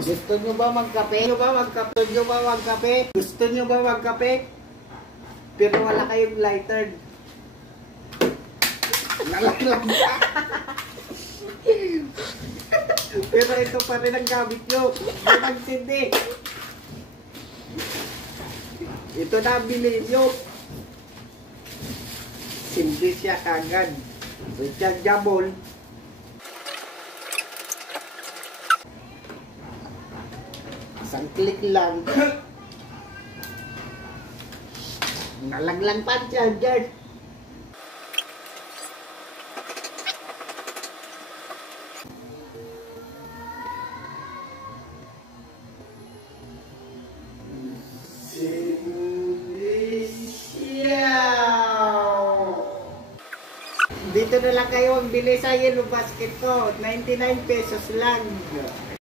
Gusto nyo ba magkape? Gusto nyo ba magkape? Gusto nyo ba magkape? Pero wala kayong lighter. Nalalag na. Pero ito pa rin ang gamit nyo. Hindi nagsindi. Ito na ang bilhin nyo. Simple siya kagad. Rechargeable. Isang click lang. Nalaglang pa ang charger. Dito na lang kayo ang bili sa Yellow Basket ko. 99 pesos lang.